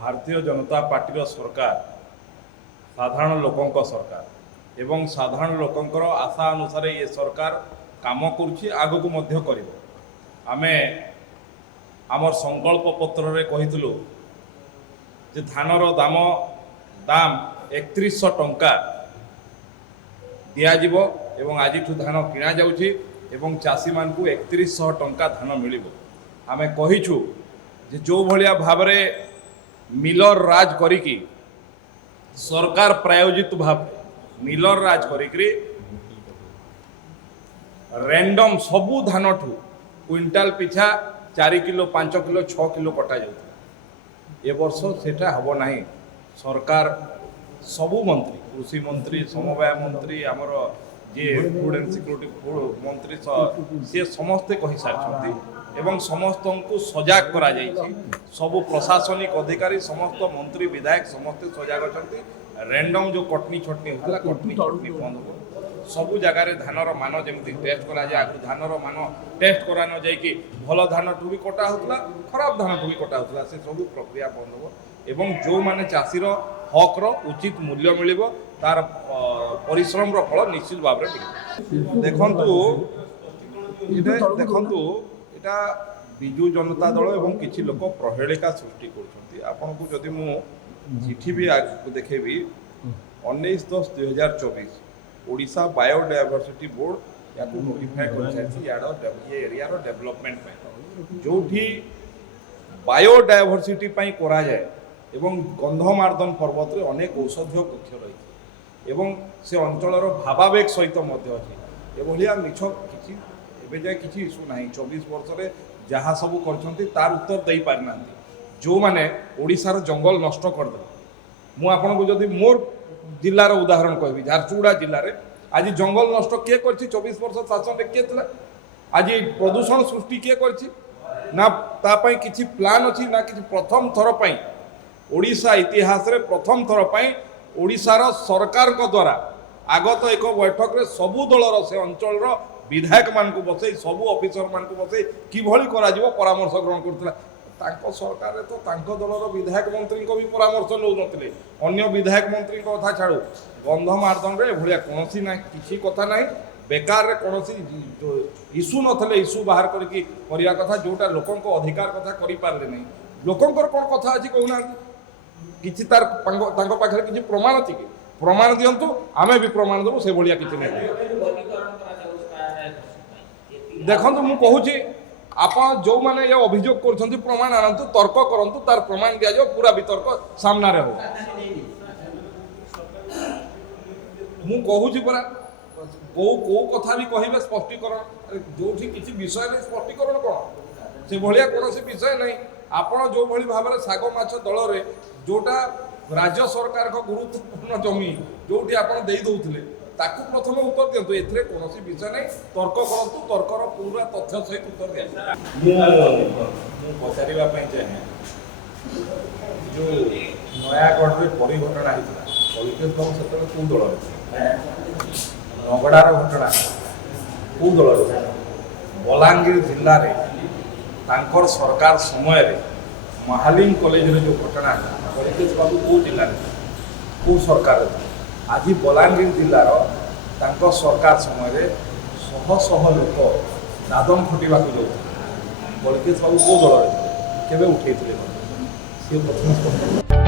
Bharatiya Janata party सरकार साधारण लोकों सरकार एवं साधारण लोकंकर आशा अनुसार ये सरकार काम करुच्ची आगक मध्य करिवो। आमे आमर संकल्प पत्र रे कहितलु जे धानर दाम 3100 टंका दियाजिवो एवं आजिठु धान किणा जाउछि एवं चाषी मानकु 3100 टंका धान मिलिबो। आमे कहिछु जे जो भलिया भाबरे मिलर राज करिकी सरकार प्रायोजित भाव मिलर राज करिकरी रैंडम सबू धान ठू क्विंटाल पिछा 4 किलो 5 किलो 6 किलो कटा जाउता। ए वर्ष सेटा हबो नाही। सरकार सबू मंत्री कृषि मंत्री समवाय मंत्री आमर जे फूड एंड सिक्योरिटी मंत्री से समस्ते कहि सारछंती एवं समस्त को सजाग करा जाइछि। सबू प्रशासनिक अधिकारी समस्त मंत्री विधायक समस्ते सजाग अछंती। रैंडम जो कटनी छटनी होता कटनी छटनी बंद हो। सबू जगार धानर मान जमी टेस्ट करा जाए आगु धानर मान टेस्ट करा न जाए कि भल धान ठू भी कटा होता खराब धान ठू भी कटा होता से सब प्रक्रिया बंद हो एवं जो माने चाषीर हक रो उचित मूल्य मिलिबो तार परिश्रम रो फल निश्चित भाव में मिलिबो। देखंतु एटा बिजु जनता दल एवं किछि लोक प्रहेलिका सृष्टि करछंती। आपन को जदि मु चिठी भी आगे देखेबी 19/10/2024 ओडिशा बायोडायवर्सिटी बोर्ड या नोटिफाई कर एरिया डेवलपमेंट जोठी बायोडायवर्सिटी करा जाए एवं गंधमार्दन पर्वत रे अनेक औषधीय वृक्ष रही एवं से अंचलर भावावेग सहित एभलिया मिछ किछि एबे जाय किछि इशू नाही। 24 वर्ष रे जहाँ सब करछंती तार उत्तर दे पारना जो माने ओडिशार जंगल नष्ट करदे। मु आपन को जदि मोर जिल्लार उदाहरण कहबी झारसुगुड़ा जिल्ला रे आज जंगल नष्ट किए करछि 24 वर्ष शासन रे किए थिला। आज प्रदूषण सृष्टि किए करछि ना ता पई किछि प्लान अछि ना किछि प्रथम थर पई ओडिशा इतिहास रे प्रथम थर पई ओडिशार सरकार को द्वारा आगत एक बैठक रे सबु दलर से अंचल रो विधायक मान को बसई सबु ऑफिसर मान को बसई किभली करा जिवो परामर्श ग्रहण करथिला। तांको सरकार रे तो तांको दलर विधायक मंत्री को भी परामर्श लो नथिले। अन्य विधायक मंत्री को कथा छाड़ो गंधमार्दन रे भलिया कोनोसी ना किछि कथा नाही बेकार रे कोनोसी इशू नथले इशू बाहर करके करिया कथा जोटा लोकन को अधिकार कथा करि पारले नाही। लोकंकर कोन कथा अछि कहूना किछि तार तांको पाखरे किछि प्रमाण अछि कि प्रमाण दियंतु आमे भी प्रमाण देबो से भलिया किछि नाही। देखंतु मु कहूची आपण जो माने ये अभियोग करछंती प्रमाण आनंतु तर्क करंतु तार प्रमाण दिया जो पूरा वितर्क सामना रे हो। मु कहूची परा को कथा भी कहिबे स्पष्टीकरण जोठी किछि विषय रे स्पष्टीकरण कोन से भलिया कोनोसी विषय नहीं। आपण जो भली भाबरे सागो माछ दल रे जोटा राज्य सरकार को गुरुत्वपूर्ण जमी जोठी आपण देई दउथिले ताकू प्रथम उत्तर दियंतु एथरे कोनोसी विषय नहीं। तर्क करंतु तर्कर पूरा तथ्य सहित उत्तर दिया। मु पचारिबा पई चाहे जो नयागढ़ रे परिघटना हितला कलिकेत बाबू सेतले को दल नगड़ार घटना को दल बलांगीर जिल्ला रे तांकर सरकार समय रे महालिंग कॉलेज रे जो घटना कलिकेत बाबू को जिल्ला रे को सरकार आज बलांगीर जिल्लार तांको सरकार समय रे शह शह लोक दादन खटिबा को जाउथि। कलिकेत बाबू को दल केबे उठेइथिले से प्रथम